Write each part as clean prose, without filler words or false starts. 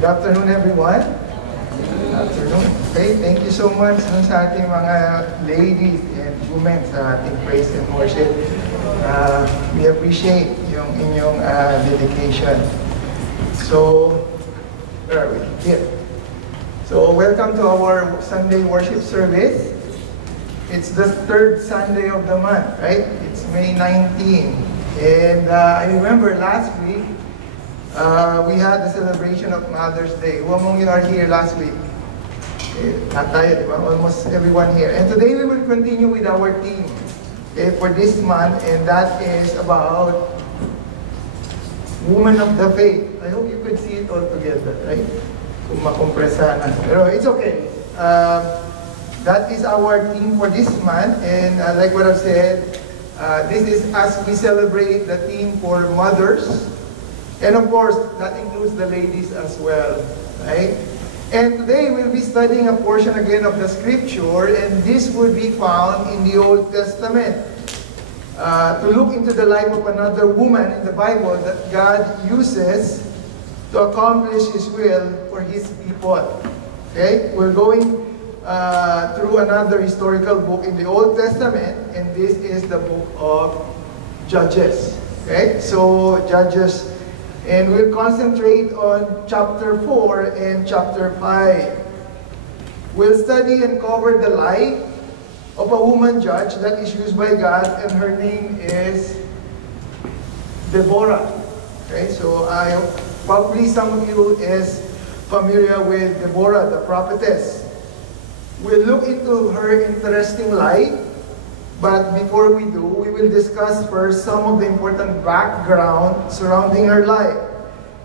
Good afternoon, everyone. Good afternoon. Okay, thank you so much sa ating mga ladies and women sa ating praise and worship. We appreciate yung inyong dedication. So, where are we? Here. So, welcome to our Sunday worship service. It's the third Sunday of the month, right? It's May 19. And I remember last week, we had the celebration of Mother's Day. Who among you are here last week? Not tayo, di ba? Almost everyone here. And today we will continue with our theme for this month, and that is about Women of the Faith. I hope you could see it all together, right? Kung makompresa na. Pero it's okay. That is our theme for this month, and like what I've said, this is as we celebrate the theme for mothers. And of course, that includes the ladies as well, right? And today we'll be studying a portion again of the scripture, and this will be found in the Old Testament. To look into the life of another woman in the Bible that God uses to accomplish His will for His people. Okay? We're going through another historical book in the Old Testament, and this is the book of Judges. Okay? So, Judges. And we'll concentrate on chapter 4 and chapter 5. We'll study and cover the life of a woman judge that is used by God, and her name is Deborah. Okay, so probably some of you is familiar with Deborah, the prophetess. We'll look into her interesting life, but before we do, we will discuss first some of the important background surrounding her life.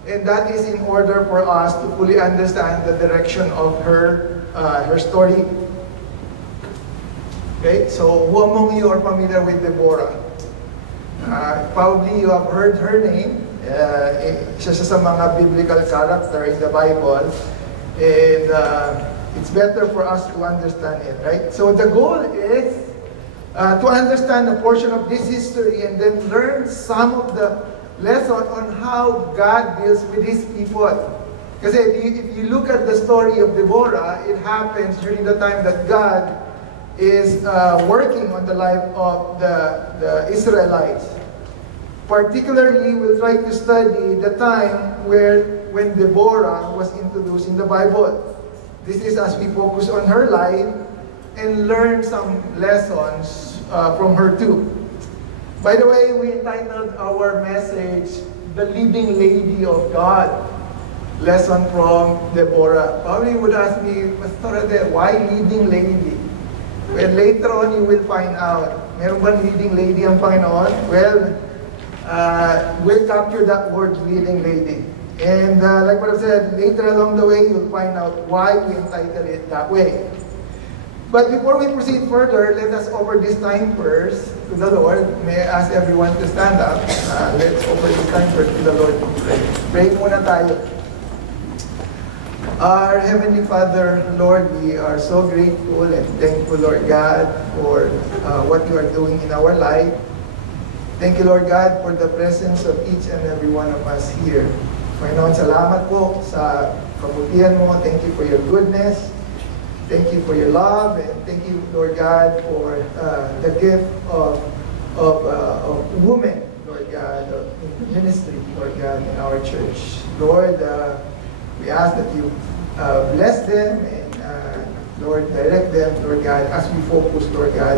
And that is in order for us to fully understand the direction of her story. Okay, so who among you are familiar with Deborah? Probably you have heard her name. Siya sa mga biblical character in the Bible. And it's better for us to understand it, right? So the goal is to understand a portion of this history and then learn some of the lesson on how God deals with His people. Because if you look at the story of Deborah, it happens during the time that God is working on the life of the Israelites. Particularly, we'll try to study the time when Deborah was introduced in the Bible. This is as we focus on her life and learn some lessons from her too. By the way, we entitled our message, The Leading Lady of God. Lesson from Deborah. Probably you would ask me, Pastor Ade, why leading lady? Well, later on you will find out. Meron bang leading lady ang Panginoon? Well, we'll capture that word, leading lady. And like what I said, later along the way, you'll find out why we entitled it that way. But before we proceed further, let us offer this time first to the Lord. May I ask everyone to stand up. Let's offer this time first to the Lord to pray. Pray muna tayo. Our Heavenly Father, Lord, we are so grateful and thankful, Lord God, for what you are doing in our life. Thank you, Lord God, for the presence of each and every one of us here. Panginoon, salamat po sa kabutihan mo. Thank you for your goodness. Thank you for your love, and thank you, Lord God, for the gift of women, Lord God, in the ministry, Lord God, in our church. Lord, we ask that you bless them and, Lord, direct them, Lord God, as we focus, Lord God,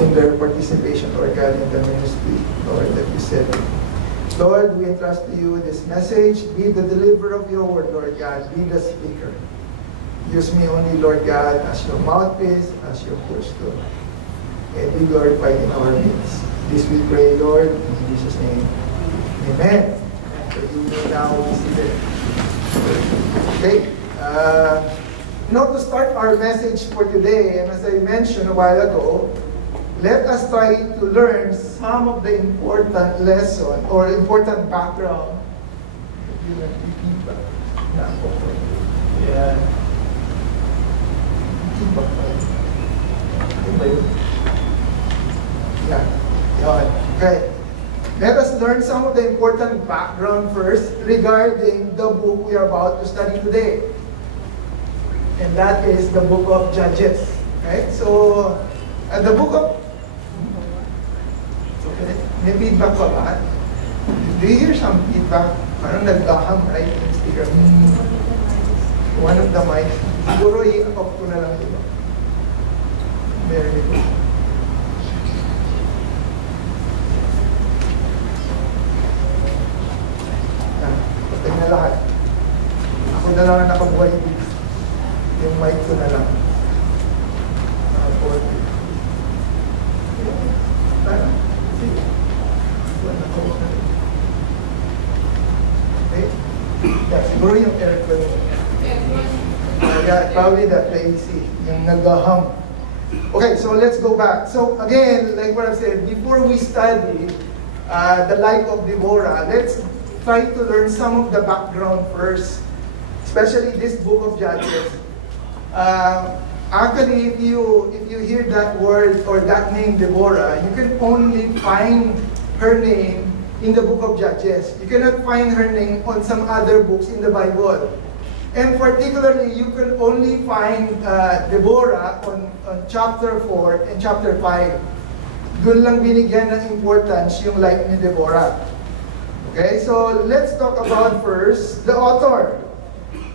in their participation, Lord God, in the ministry, Lord, that you said. Lord, we entrust to you this message. Be the deliverer of your word, Lord God. Be the speaker. Use me only, Lord God, as your mouthpiece, as your footstool. And be glorified in our midst. This we pray, Lord, in Jesus' name. Amen. So you may now be seated. Okay. Now to start our message for today, and as I mentioned a while ago, let us try to learn some of the important lesson or important background. Yeah. Yeah. Okay. Let us learn some of the important background first regarding the book we are about to study today. And that is the book of Judges. Okay? So, the book of... Okay. May feedback pa ba? Do you hear some feedback? Parang nag-aham, right? In speaker. One of the mics. Siguro i-off ko na lang ito. Very good. Patay na lahat. Ako na lang ang nakabuhay dito. Yung mic ko na lang. Sige. Okay? Yeah, siguro yung aircon. Yeah, probably the AC. Yung nag-hum. Okay, so let's go back. So again, like what I said, before we study the life of Deborah, let's try to learn some of the background first, especially this book of Judges. Actually, if you hear that word or that name Deborah, you can only find her name in the book of Judges. You cannot find her name on some other books in the Bible. And particularly, you can only find Deborah on chapter 4 and chapter 5. Doon lang binigyan ng importance yung life ni Deborah. Okay, so let's talk about first the author.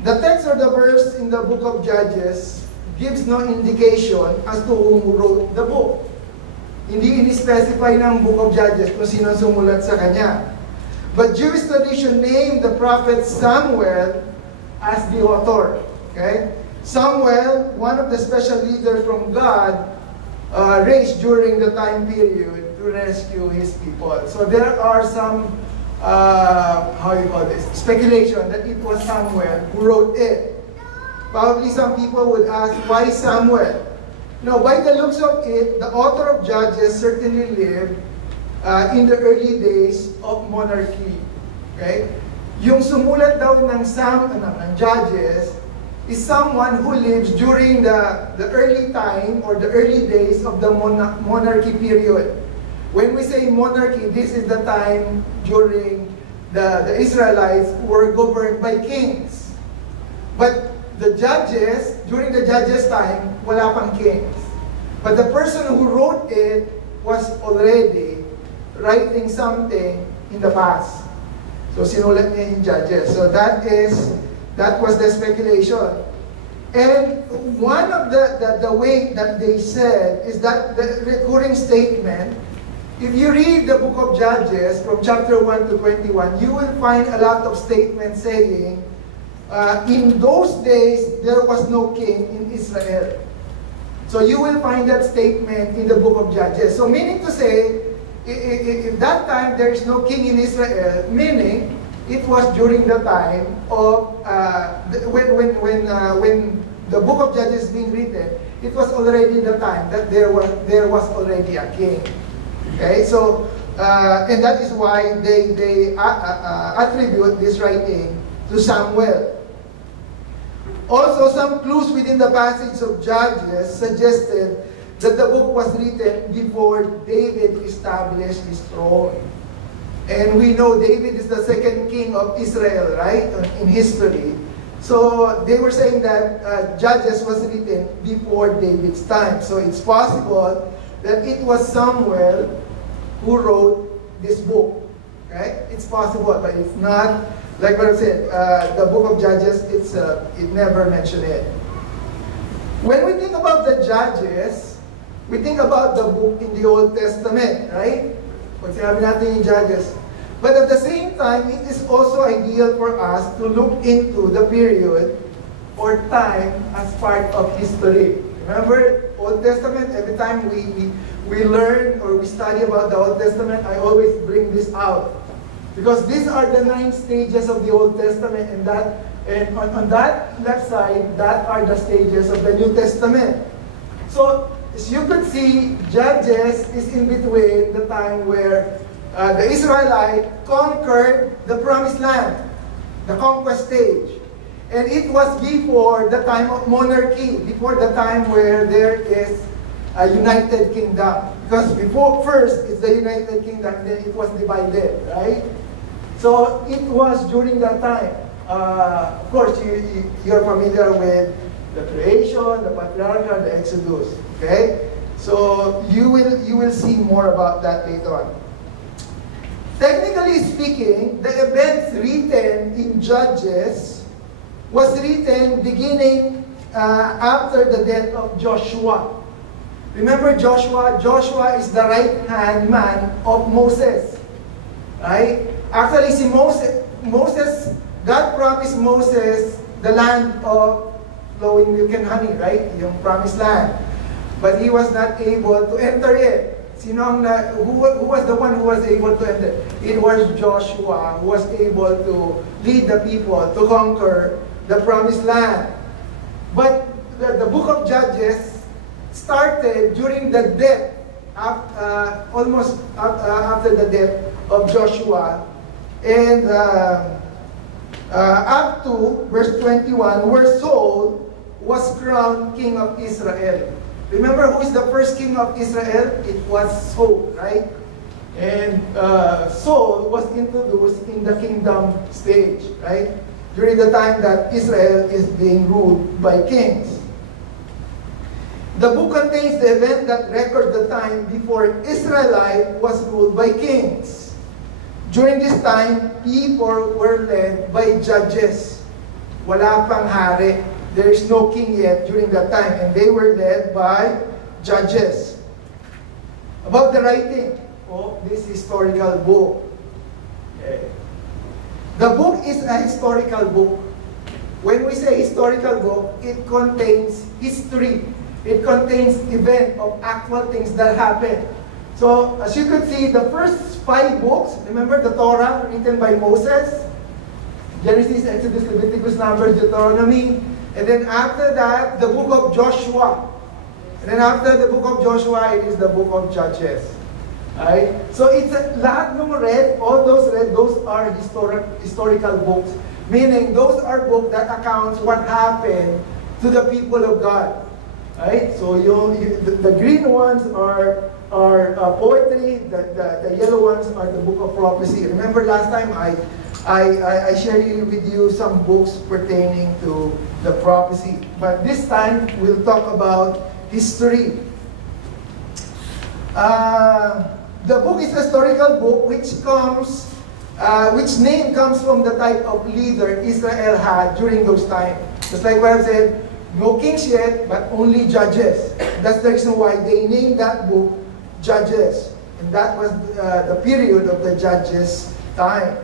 The text or the verse in the book of Judges gives no indication as to who wrote the book. Hindi ini-specify ng book of Judges kung sino sumulat sa kanya. But Jewish tradition named the prophet Samuel as the author. Okay? Samuel, one of the special leaders from God, raised during the time period to rescue his people. So there are some, how you call this, speculation that it was Samuel who wrote it. Probably some people would ask, why Samuel? No, by the looks of it, the author of Judges certainly lived in the early days of monarchy. Okay? Yung sumulat daw ng Judges is someone who lives during the early time or the early days of the monarchy period. When we say monarchy, this is the time during the Israelites who were governed by kings. But the judges, during the judges' time, wala pang kings. But the person who wrote it was already writing something in the past. So sinulat niya yung Judges. So that was the speculation. And one of the way that they said is that the recurring statement, if you read the book of Judges from chapter 1 to 21, you will find a lot of statements saying, in those days, there was no king in Israel. So you will find that statement in the book of Judges. So meaning to say, if that time there is no king in Israel, meaning it was during the time of, when the book of Judges is being written, it was already the time that there was already a king. Okay, so, and that is why they attribute this writing to Samuel. Also, some clues within the passage of Judges suggested that the book was written before David established his throne. And we know David is the second king of Israel, right, in history. So they were saying that Judges was written before David's time. So it's possible that it was Samuel who wrote this book. Okay? It's possible, but it's not. Like what I said, the book of Judges, it never mentioned it. When we think about the Judges, we think about the book in the Old Testament, right? Pag sinabi natin yung Judges. But at the same time, it is also ideal for us to look into the period or time as part of history. Remember, Old Testament, every time we learn or we study about the Old Testament, I always bring this out. Because these are the 9 stages of the Old Testament, and on that left side, that are the stages of the New Testament. So, as you could see, Judges is in between the time where the Israelites conquered the Promised Land, the conquest stage. And it was before the time of monarchy, before the time where there is a united kingdom. Because before, first, it's the United Kingdom, and then it was divided, right? So it was during that time. Of course, you're familiar with the creation, the patriarchal, the Exodus, okay? So you will see more about that later on. Technically speaking, the events written in Judges was written beginning after the death of Joshua. Remember Joshua? Joshua is the right-hand man of Moses. Right? Actually, si Moses, God promised Moses the land of flowing milk and honey, right? Yung promised land. But he was not able to enter it. Who was the one who was able to enter? It was Joshua who was able to lead the people to conquer the promised land. But the book of Judges started during the death, almost after the death of Joshua, and up to verse 21, where Saul was crowned king of Israel. Remember who is the first king of Israel? It was Saul, right? And Saul was introduced in the kingdom stage, right? During the time that Israel is being ruled by kings. The book contains the event that records the time before Israelite was ruled by kings. During this time, people were led by judges. Wala pang hari. There is no king yet during that time, and they were led by judges. About the writing of this historical book. Okay. The book is a historical book. When we say historical book, it contains history. It contains event of actual things that happened. So, as you could see, the first 5 books, remember the Torah written by Moses? Genesis, Exodus, Leviticus, Numbers, Deuteronomy. And then after that, the book of Joshua. And then after the book of Joshua, it is the book of Judges. Right? So it's lahat ng read, all those read, those are historical books. Meaning, those are books that accounts what happened to the people of God. Right? So the green ones are poetry, the yellow ones are the book of prophecy. Remember last time I shared with you some books pertaining to the prophecy. But this time, we'll talk about history. The book is a historical book which name comes from the type of leader Israel had during those times. Just like what I said, no kings yet, but only judges. That's the reason why they named that book Judges. And that was the period of the judges' time,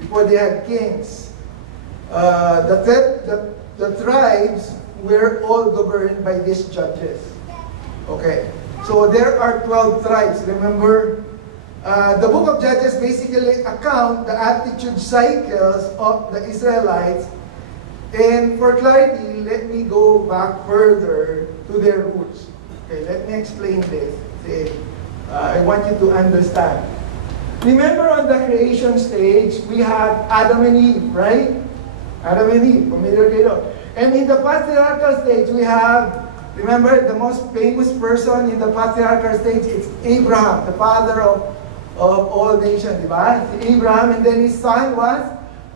before they had kings. The tribes were all governed by these judges. Okay, so there are 12 tribes. Remember, the book of Judges basically account the attitude cycles of the Israelites. And for clarity, let me go back further to their roots. Okay, let me explain this. I want you to understand. Remember on the creation stage, we have Adam and Eve, right? Adam and Eve, familiar kayo. And in the patriarchal stage, we have, remember, the most famous person in the patriarchal stage, it's Abraham, the father of all nations, di ba? Si Abraham, and then his son was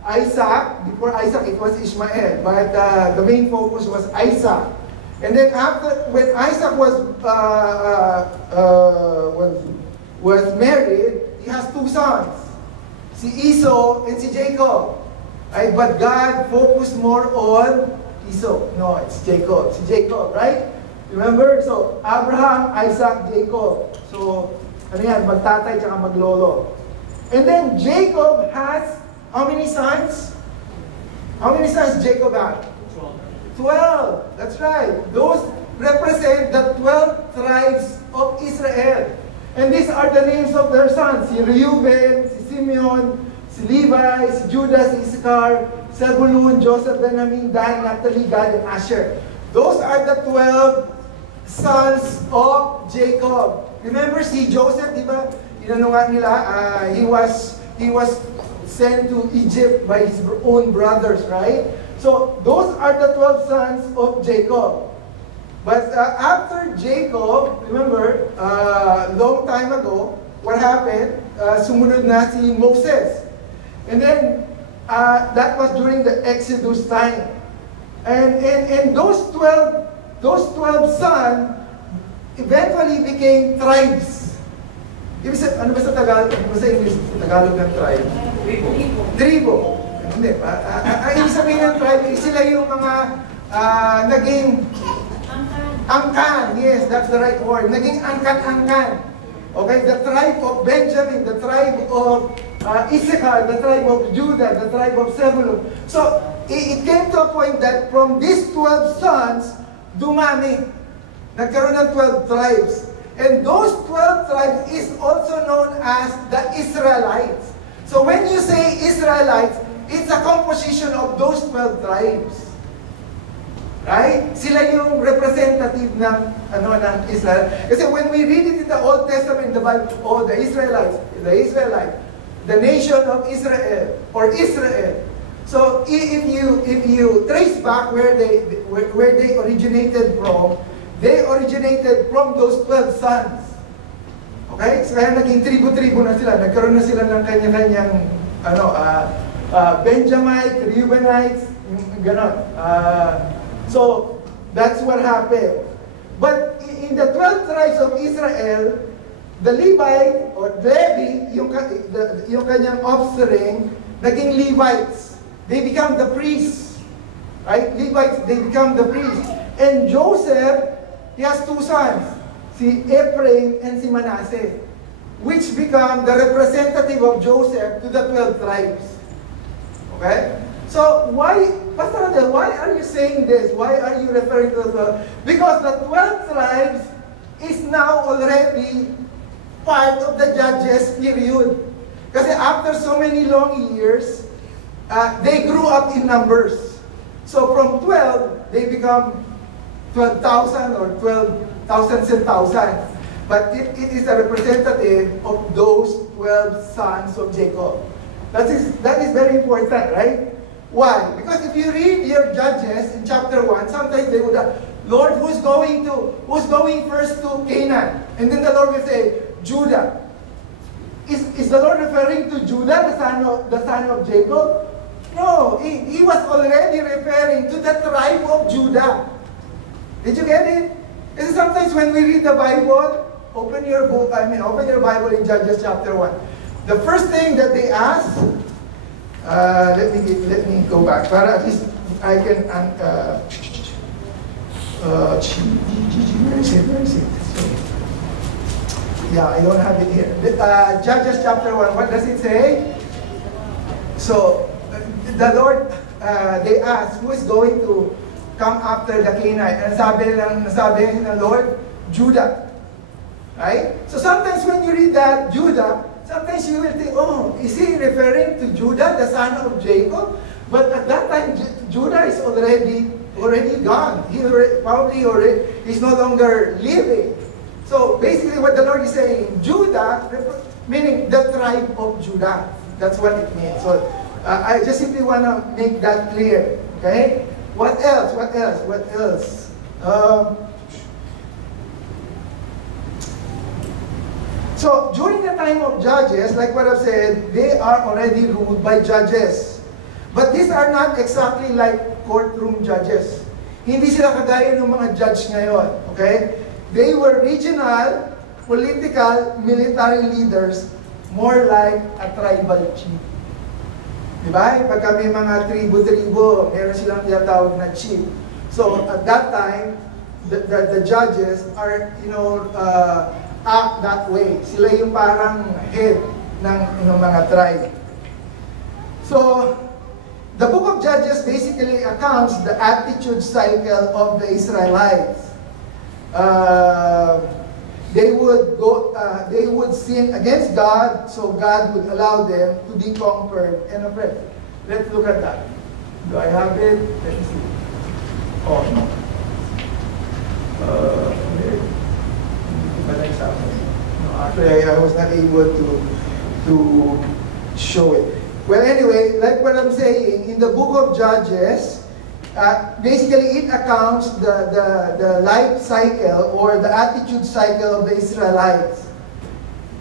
Isaac. Before Isaac, it was Ishmael, but the main focus was Isaac. And then after, when Isaac was married, he has 2 sons, si Esau and si Jacob. Right? But God focused more on Esau. No, it's Jacob. Si Jacob, right? Remember? So, Abraham, Isaac, Jacob. So, ano yan? Magtatay tsaka maglolo. And then, Jacob has how many sons? How many sons Jacob had? 12. That's right. Those represent the 12 tribes of Israel. And these are the names of their sons. Si Reuben, si Simeon, si Levi, si Judah, si Issachar, Zebulun, Joseph, Benjamin, Dan, Naphtali, Gad, and Asher. Those are the 12 sons of Jacob. Remember si Joseph, di ba? Inano nga nila, he was sent to Egypt by his own brothers, right? So, those are the 12 sons of Jacob. But after Jacob, remember, long time ago, what happened? Sumunod na si Moses. And then, that was during the Exodus time. And those 12 sons eventually became tribes. Ibig sabihin, ano ba sa Tagalog? Ano ba sa English? Tagalog ng tribe? Tribo. Hindi. Ibig sabihin ng tribe, sila yung mga naging angkan. Yes, that's the right word. Naging angkan-angkan. Okay, the tribe of Benjamin, the tribe of Issachar, the tribe of Judah, the tribe of Zebulun. So, it came to a point that from these 12 sons, dumami. Nagkaroon ng 12 tribes. And those 12 tribes is also known as the Israelites. So when you say Israelites, it's a composition of those 12 tribes. Right? Sila yung representative ng Israel. Kasi when we read it in the Old Testament, in the Bible, the Israelites, the nation of Israel, or Israel. So if you trace back where they originated from, they originated from those 12 sons. Okay? So kaya naging tribo-tribo na sila. Nagkaroon na sila ng kanya-kanyang Benjamites, Reubenites, ganon. So that's what happened. But in the 12 tribes of Israel, the Levite or Levi, yung kanyang offspring, naging Levites. They become the priests. Right? Levites, they become the priests. And Joseph, he has two sons, si Ephraim and si Manasseh, which become the representative of Joseph to the 12 tribes. Okay? So, Pastor Adel, why are you saying this? Why are you referring to the 12? Because the 12 tribes is now already part of the Judges period. Kasi after so many long years, they grew up in numbers. So from 12, they become 12,000 or 12,000 and thousands. But it is a representative of those 12 sons of Jacob. That is very important, right? Why? Because if you read your Judges in chapter 1, sometimes they would ask, Lord, who's going first to Canaan? And then the Lord will say, Judah. Is the Lord referring to Judah, the son of Jacob? No, he was already referring to the tribe of Judah. Did you get it? Because sometimes when we read the Bible, open your Bible in Judges chapter 1. The first thing that they ask, let me go back, para at least I can, where is it? Yeah, I don't have it here. Judges chapter 1, what does it say? So, the Lord, they asked, who is going to come after the Canaanite? And sabi ng Lord, Judah. Right? So sometimes when you read that, Judah, sometimes you will think, oh, is he referring to Judah, the son of Jacob? But at that time, Judah is already gone. He's no longer living. So basically what the Lord is saying, Judah, meaning the tribe of Judah. That's what it means. So I just simply want to make that clear. Okay? What else? So during the time of Judges, like what I've said, they are already ruled by judges. But these are not exactly like courtroom judges. Hindi sila kagaya ng mga judge ngayon. Okay? They were regional, political, military leaders, more like a tribal chief. Diba? Pagka may mga tribo-tribo, meron silang tinatawag na chief. So at that time, the judges are, act that way. Sila yung parang head ng mga tribe. So, the book of Judges basically accounts the attitude cycle of the Israelites. They would sin against God, so God would allow them to be conquered and oppressed. Let's look at that. Do I have it? Let me see. Oh, no. No, actually, I was not able to show it. Well, anyway, like what I'm saying, in the book of Judges, Basically, it accounts the life cycle or the attitude cycle of the Israelites.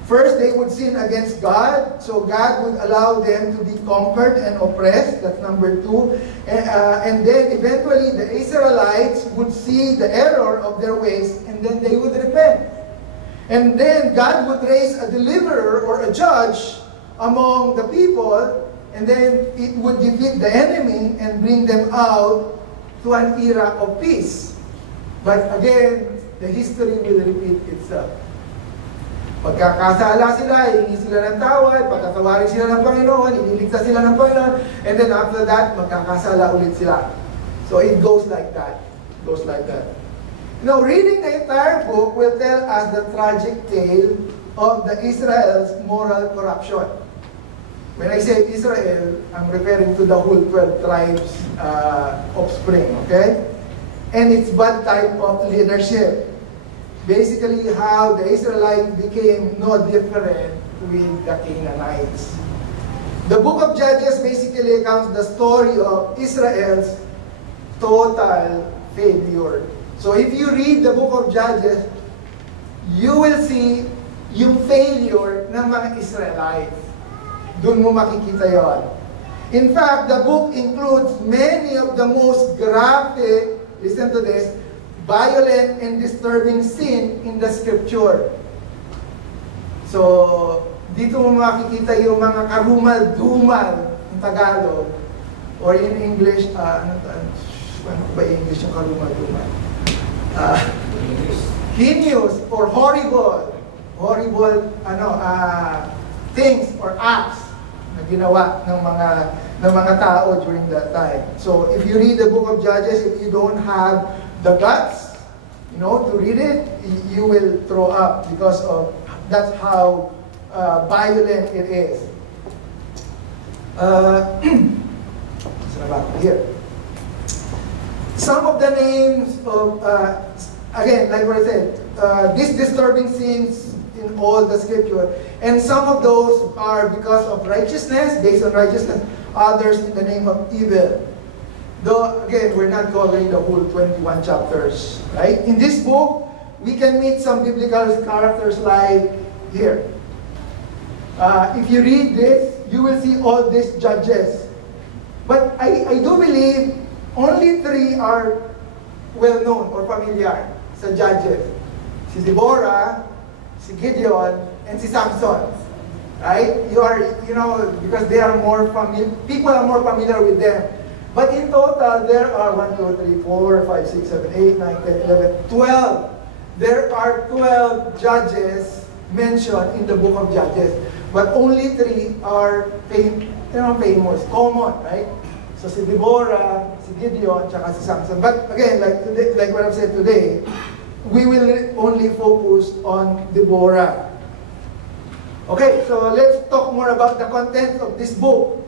First, they would sin against God, so God would allow them to be conquered and oppressed. That's number 2. And then eventually the Israelites would see the error of their ways, and then they would repent. And then God would raise a deliverer or a judge among the people, and then it would defeat the enemy and bring them out to an era of peace. But again, the history will repeat itself. Pagkakasala sila, hihingi sila ng tawad, pagkatawarin sila ng Panginoon, iniligtas sila ng Panginoon, and then after that, magkakasala ulit sila. So it goes like that. It goes like that. Now, reading the entire book will tell us the tragic tale of the Israel's moral corruption. When I say Israel, I'm referring to the whole 12 tribes offspring, okay? And its bad type of leadership. Basically, how the Israelites became no different with the Canaanites. The book of Judges basically accounts the story of Israel's total failure. So if you read the book of Judges, you will see yung failure ng mga Israelites. Doon mo makikita yon. In fact, the book includes many of the most graphic, listen to this, violent and disturbing sin in the scripture. So, dito mo makikita yung mga karumal-dumal ng Tagalog, or in English, ano ba English yung karumal-dumal? Heinous or horrible things or acts na ginawa ng mga tao during that time. So, if you read the book of Judges, if you don't have the guts, to read it, you will throw up because of that's how violent it is. Here. Some of the names of, again, like what I said, these disturbing scenes in all the scripture, and some of those are because of righteousness, based on righteousness, others in the name of evil. Though, again, we're not covering the whole 21 chapters, right? In this book, we can meet some biblical characters like here. If you read this, you will see all these judges. But I do believe only 3 are well-known or familiar sa judges. Si Deborah, si Gideon, and si Samson. Right? Because they are more familiar, people are more familiar with them. But in total, there are 1, 2, 3, 4, 5, 6, 7, 8, 9, 10, 11, 12. There are 12 judges mentioned in the book of Judges. But only 3 are famous, common, right? So si Deborah, si Gideon, tsaka si Samson. But again, like what I've said today, we will only focus on Deborah. Okay, so let's talk more about the content of this book.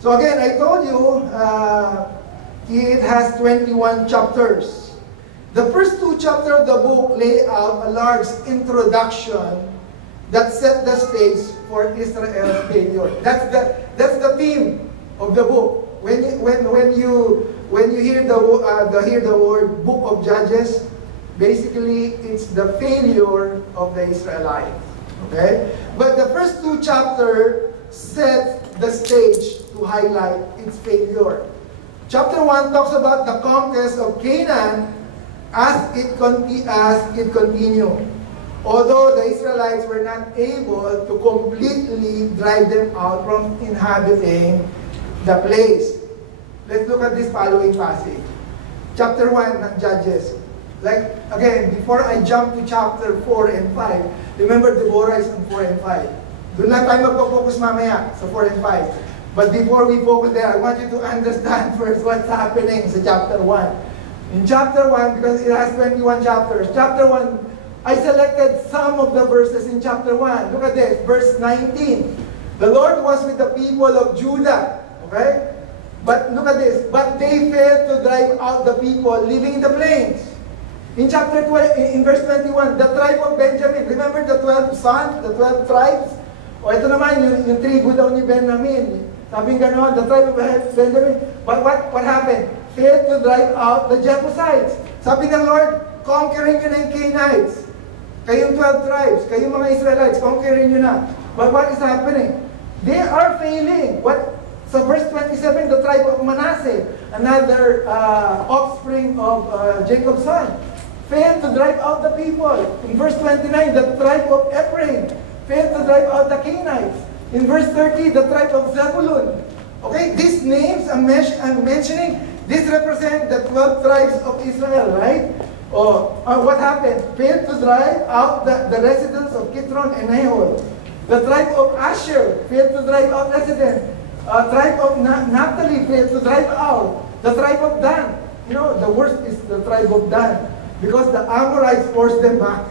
So again, I told you, it has 21 chapters. The first 2 chapters of the book lay out a large introduction that set the stage for Israel's failure. That's the theme of the book. When you hear the word Book of Judges, basically it's the failure of the Israelites. Okay, but the first 2 chapters set the stage to highlight its failure. Chapter 1 talks about the conquest of Canaan as it continued. Although the Israelites were not able to completely drive them out from inhabiting the place. Let's look at this following passage. Chapter 1 ng Judges. Like, again, before I jump to chapter 4 and 5, remember Deborah is on 4 and 5. Doon lang tayo magpo-focus mamaya sa 4 and 5. But before we focus there, I want you to understand first what's happening sa chapter 1. In chapter 1, because it has 21 chapters, chapter 1, I selected some of the verses in chapter 1. Look at this, verse 19. The Lord was with the people of Judah. Okay? But look at this. But they failed to drive out the people living in the plains. In chapter 12, in verse 21, the tribe of Benjamin. Remember the 12 sons, the 12 tribes? O ito naman, yung tribu daw ni Benjamin. Sabi gano'n, the tribe of Benjamin. But what happened? failed to drive out the Jebusites. Sabi ng Lord, conquering nyo na yung Canaanites. Kayong 12 tribes, kayong mga Israelites, conquering nyo na. But what is happening? They are failing. So verse 27, the tribe of Manasseh, another offspring of Jacob's son, failed to drive out the people. In verse 29, the tribe of Ephraim failed to drive out the Canaanites. In verse 30, the tribe of Zebulun. Okay, these names I'm mentioning, this represent the 12 tribes of Israel, right? What happened? Failed to drive out the residents of Kitron and Nahol. The tribe of Asher failed to drive out residents. Tribe of Naphtali failed to drive out. The tribe of Dan. The worst is the tribe of Dan. Because the Amorites forced them back.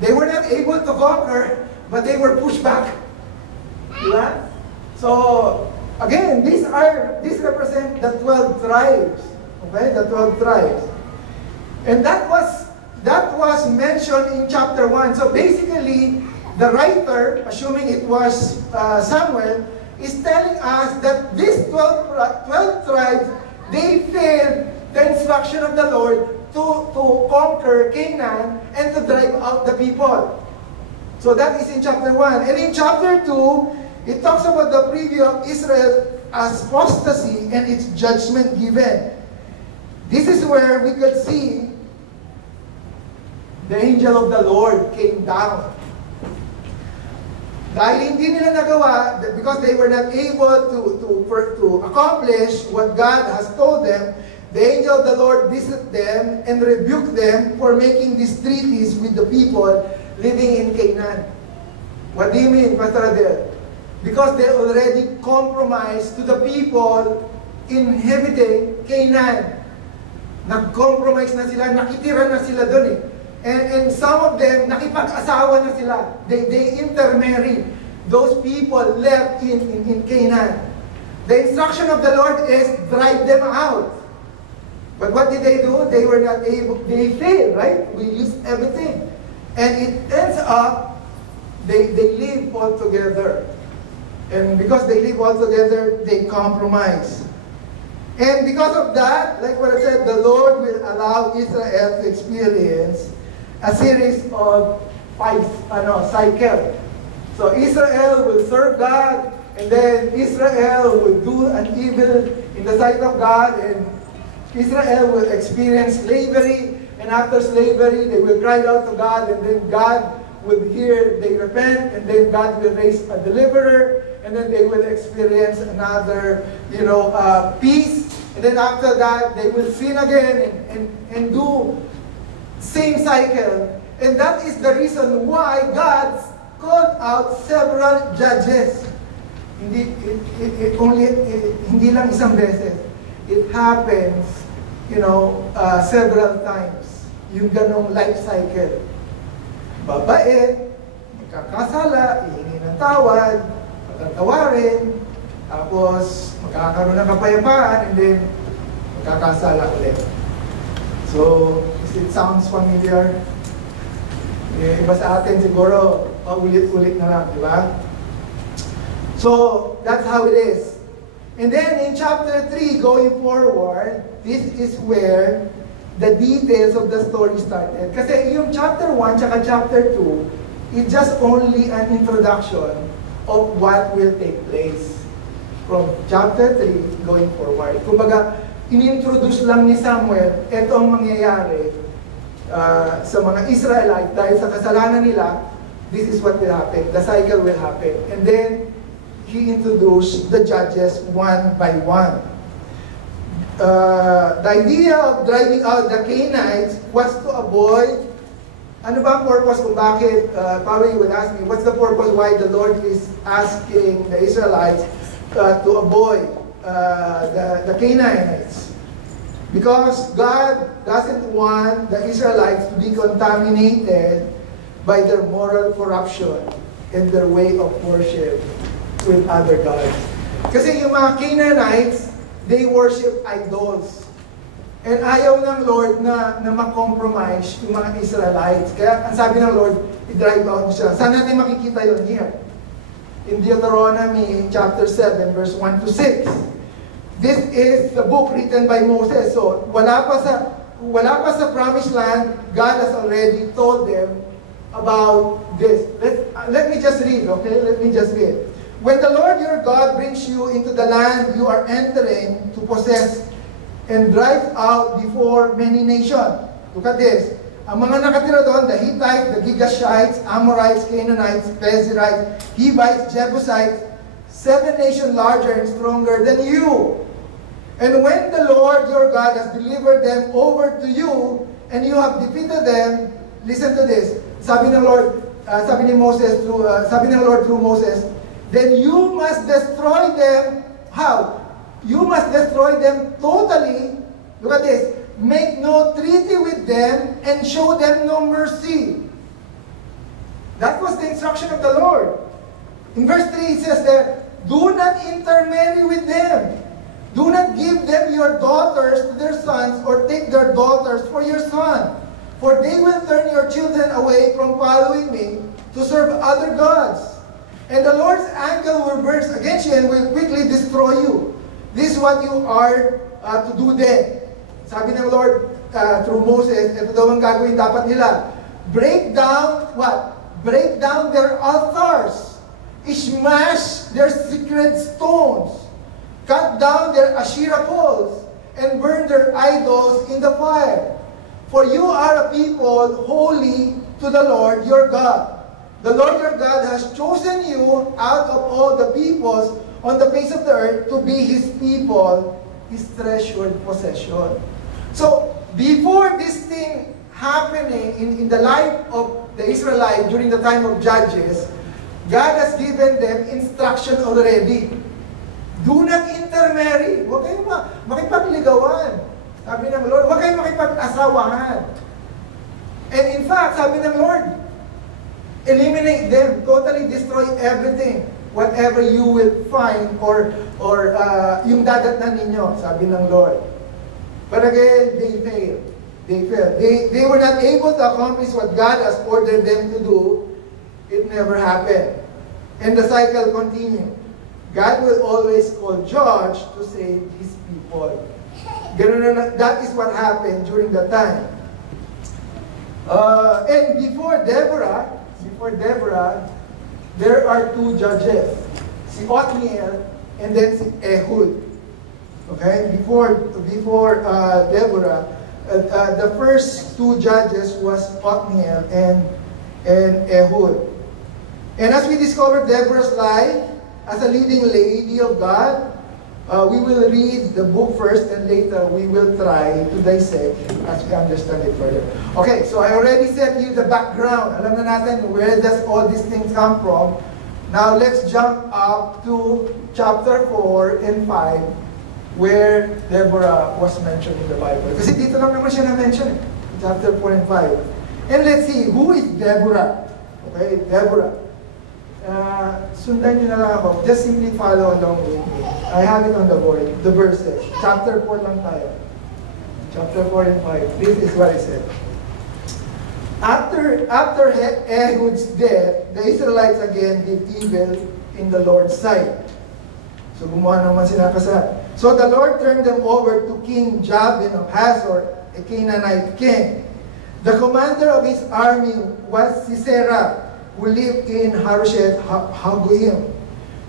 They were not able to conquer, but they were pushed back. Yeah? So, again, these represent the 12 tribes. Okay? The 12 tribes. And that was mentioned in chapter 1. So basically, the writer, assuming it was Samuel, is telling us that these 12 tribes, they failed the instruction of the Lord to conquer Canaan and to drive out the people. So that is in chapter 1. And in chapter 2, it talks about the preview of Israel as apostasy and its judgment given. This is where we could see the angel of the Lord came down. Dahil hindi nila nagawa, because they were not able to accomplish what God has told them, the angel of the Lord visited them and rebuked them for making these treaties with the people living in Canaan. What do you mean, Pastor Adel? Because they already compromised to the people inhabiting Canaan. Nag-compromise na sila, nakitira na sila doon eh. And some of them, nakipag-asawa na sila. They intermarry. Those people left in Canaan. The instruction of the Lord is drive them out. But what did they do? They were not able, they failed, right? We used everything. And it ends up, they live all together. And because they live all together, they compromise. And because of that, like what I said, the Lord will allow Israel to experience a series of 5 cycles. So Israel will serve God, and then Israel will do an evil in the sight of God, and Israel will experience slavery, and after slavery, they will cry out to God, and then God will hear, they repent, and then God will raise a deliverer, and then they will experience another, peace, and then after that, they will sin again and do same cycle. And that is the reason why God called out several judges. Hindi lang isang beses. It happens, several times. Yung ganong life cycle. Babait, magkakasala, ihingi ng tawad, patatawarin, tapos magkakaroon ng kapayapaan, and then magkakasala ulit. So, it sounds familiar. Iba sa atin siguro, paulit-ulit na lang, di ba? So, that's how it is. And then in chapter 3, going forward, this is where the details of the story started. Kasi yung chapter 1 tsaka chapter 2 is just only an introduction of what will take place from chapter 3 going forward. Kumbaga, inintroduce lang ni Samuel, ito ang mangyayari sa mga Israelites dahil sa kasalanan nila, this is what will happen. The cycle will happen. And then, he introduced the judges one by one. The idea of driving out the Canaanites was to avoid, ano ba ang purpose kung bakit, probably you would ask me, what's the purpose why the Lord is asking the Israelites to avoid the Canaanites? Because God doesn't want the Israelites to be contaminated by their moral corruption and their way of worship with other gods. Kasi yung mga Canaanites, they worship idols. And ayaw ng Lord na ma-compromise yung mga Israelites. Kaya ang sabi ng Lord, i-drive out siya. Saan natin makikita yun here? In Deuteronomy chapter 7, verse 1 to 6. this is the book written by Moses. So, wala pa sa promised land, God has already told them about this. Let me just read, okay? Let me just read. When the Lord your God brings you into the land you are entering to possess and drive out before many nations. Look at this. Ang mga nakatira doon, the Hittites, the Girgashites, Amorites, Canaanites, Perizzites, Hivites, Jebusites, 7 nations larger and stronger than you. And when the Lord your God has delivered them over to you, and you have defeated them, listen to this. Sabi ng Lord, sabi ng Lord through Moses, then you must destroy them. How? You must destroy them totally. Look at this. Make no treaty with them and show them no mercy. That was the instruction of the Lord. In verse 3 it says that, do not intermarry with them. Do not give them your daughters to their sons or take their daughters for your son. For they will turn your children away from following me to serve other gods. And the Lord's anger will burst against you and will quickly destroy you. This is what you are to do then. Sabi ng Lord through Moses, ito daw ang gagawin dapat nila. Break down what? Break down their altars. Smash their sacred stones. Cut down their Asherah poles. And burn their idols in the fire. For you are a people holy to the Lord your God. The Lord your God has chosen you out of all the peoples on the face of the earth to be His people, His treasured possession. So, before this thing happening in the life of the Israelites during the time of Judges, God has given them instruction already. Do not intermarry. Huwag kayong makipagligawan. Sabi ng Lord, huwag kayong makipag-asawahan. And in fact, sabi ng Lord, eliminate them, totally destroy everything. Whatever you will find or yung dadatnan ninyo, sabi ng Lord. But again, they failed. They were not able to accomplish what God has ordered them to do. It never happened. And the cycle continued. God will always call judge to save His people. That is what happened during that time. And before Deborah, there are 2 judges. Si Othniel and then si Ehud. Okay? Before Deborah, the first 2 judges was Othniel and Ehud. And as we discover Deborah's life as a leading lady of God, we will read the book first and later we will try to dissect as we understand it further. Okay, so I already set you the background. Alam na natin where does all these things come from. Now let's jump up to chapter 4 and 5 where Deborah was mentioned in the Bible. Kasi dito lang naman siya na-mention chapter 4 and 5. And let's see, who is Deborah? Okay, Deborah. Sundan niyo na lang ako. Just simply follow along with me. I have it on the board, the verses. Chapter 4 lang tayo. Chapter 4 and 5. This is what it said. After Ehud's death, the Israelites again did evil in the Lord's sight. So gumawa naman sila kasal. So the Lord turned them over to King Jabin of Hazor, a Canaanite king. The commander of his army was Sisera, who lived in Harosheth Hagoyim.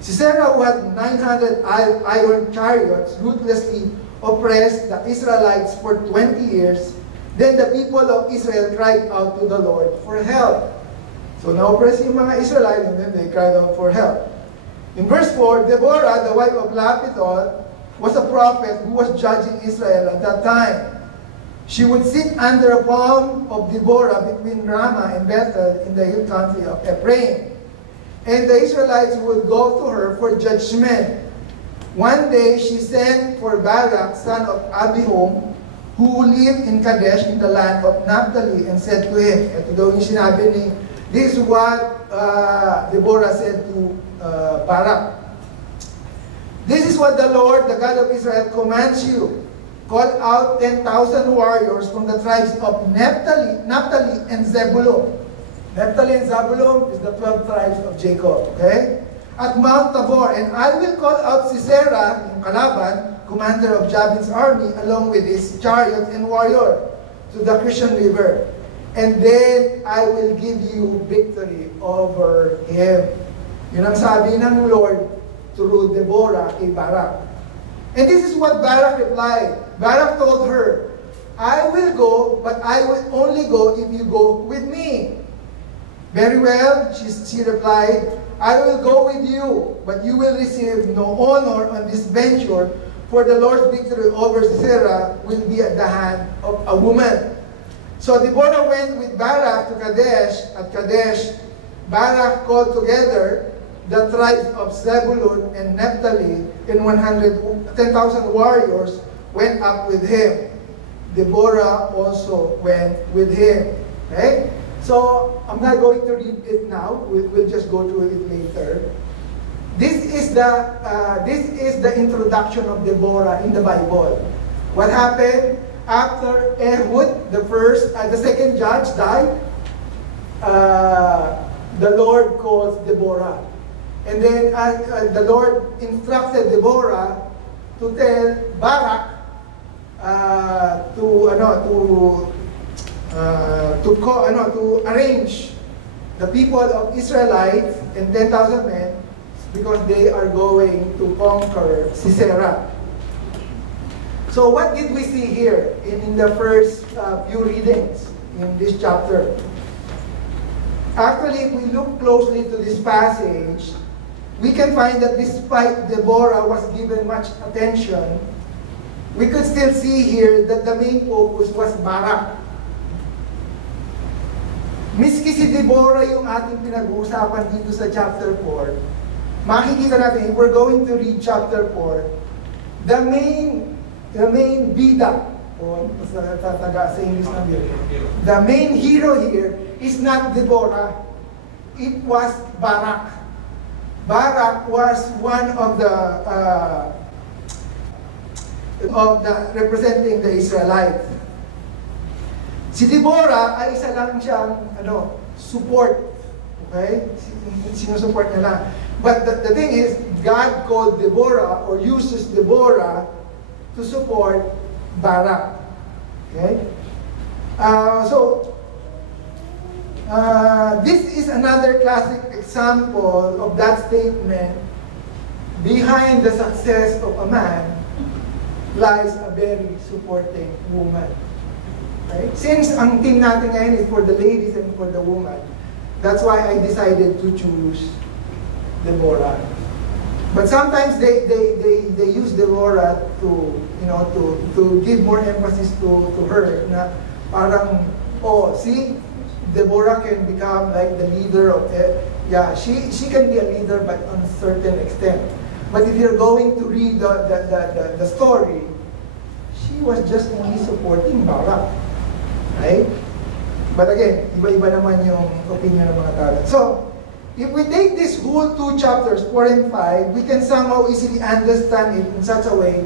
Sisera, who had 900 iron chariots, ruthlessly oppressed the Israelites for 20 years. Then the people of Israel cried out to the Lord for help. So na-oppress yung mga Israelites and then they cried out for help. In verse 4, Deborah, the wife of Lapidot, was a prophet who was judging Israel at that time. She would sit under a palm of Deborah between Ramah and Bethel in the hill country of Ephraim. And the Israelites would go to her for judgment. One day she sent for Barak, son of Abihom, who lived in Kadesh in the land of Naphtali, and said to him, ito daw yung sinabi ni, this is what Deborah said to Barak. This is what the Lord, the God of Israel, commands you. Call out 10,000 warriors from the tribes of Naphtali and Zebulun. Naphtali and Zebulun is the 12 tribes of Jacob. Okay? at Mount Tabor, and I will call out Sisera, yung kalaban, commander of Jabin's army, along with his chariot and warrior, to the Kishon River. And then I will give you victory over him. Yun ang sabi ng Lord through Deborah kay Barak. And this is what Barak replied. Barak told her, I will go, but I will only go if you go with me. Very well, she replied, I will go with you, but you will receive no honor on this venture, for the Lord's victory over Sisera will be at the hand of a woman. So Deborah went with Barak to Kadesh. At Kadesh, Barak called together the tribes of Zebulun and Naphtali, and 10,000 warriors went up with him. Deborah also went with him. Okay? So, I'm not going to read it now. We'll just go through it later. This is the introduction of Deborah in the Bible. What happened after Ehud, the second judge, died? The Lord calls Deborah. And then the Lord instructed Deborah to tell Barak to arrange the people of Israelites and 10,000 men, because they are going to conquer Sisera. So what did we see here in the first few readings in this chapter? Actually, if we look closely to this passage, we can find that despite Deborah was given much attention, we could still see here that the main focus was Barak. Miski si Deborah yung ating pinag-uusapan dito sa chapter 4, makikita natin, if we're going to read chapter 4, the main bida, sa English na the main hero here is not Deborah. It was Barak. Barak was one of the representing the Israelites. Si Deborah ay isa lang siyang support. Okay? Sinusupport niya lang. But the thing is, God called Deborah or uses Deborah to support Barak. Okay? This is another classic example of that statement, behind the success of a man lies a very supporting woman. Right? Since ang team natin ngayon is for the ladies and for the woman, that's why I decided to choose Deborah. But sometimes they use Deborah to give more emphasis to her, na parang, see, Deborah can become like the leader of it. Yeah, she can be a leader, but on a certain extent. But if you're going to read the story, she was just only supporting Barak. Right? But again, iba-iba naman yung opinion ng mga tao. So, if we take these whole 2 chapters, 4 and 5, we can somehow easily understand it in such a way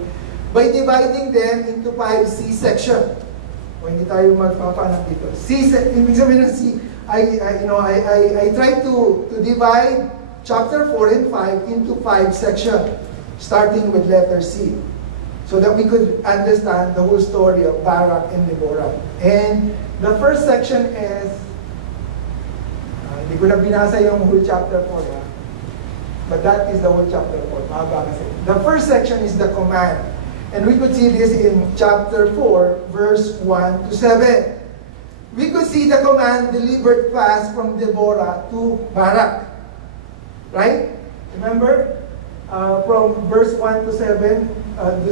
by dividing them into 5 C sections. O hindi tayo magpapaanap dito. Ibig sabihin ng C, I try to divide chapter 4 and 5 into 5 sections, starting with letter C, so that we could understand the whole story of Barak and Deborah. And the first section is, hindi ko na binasa yung whole chapter 4, but that is the whole chapter 4. Mahaba kasi. The first section is the command. And we could see this in chapter 4, verse 1 to 7. We could see the command delivered fast from Deborah to Barak. Right? Remember? From verse 1 to 7, from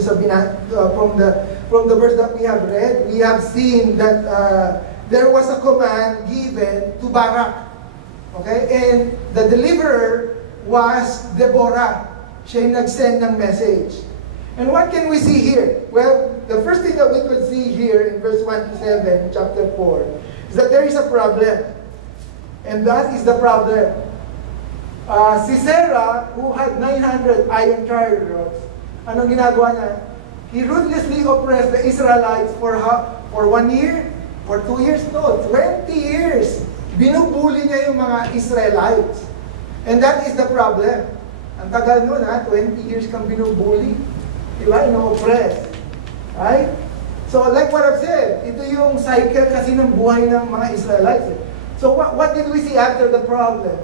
the verse that we have read, we have seen that there was a command given to Barak. Okay? And the deliverer was Deborah. Siya yung nag-send ng message. And what can we see here? Well, the first thing that we could see here in verse 1 to 7, chapter 4, is that there is a problem. And that is the problem. Sisera, who had 900 iron chariots, anong ginagawa niya? He ruthlessly oppressed the Israelites for 1 year? For 2 years? No, 20 years. Binubuli niya yung mga Israelites. And that is the problem. Ang tagal nun, 20 years kang binubuli. Diba? Ino-oppress. Right? So, like what I've said, ito yung cycle kasi ng buhay ng mga Israelites. So, what did we see after the problem?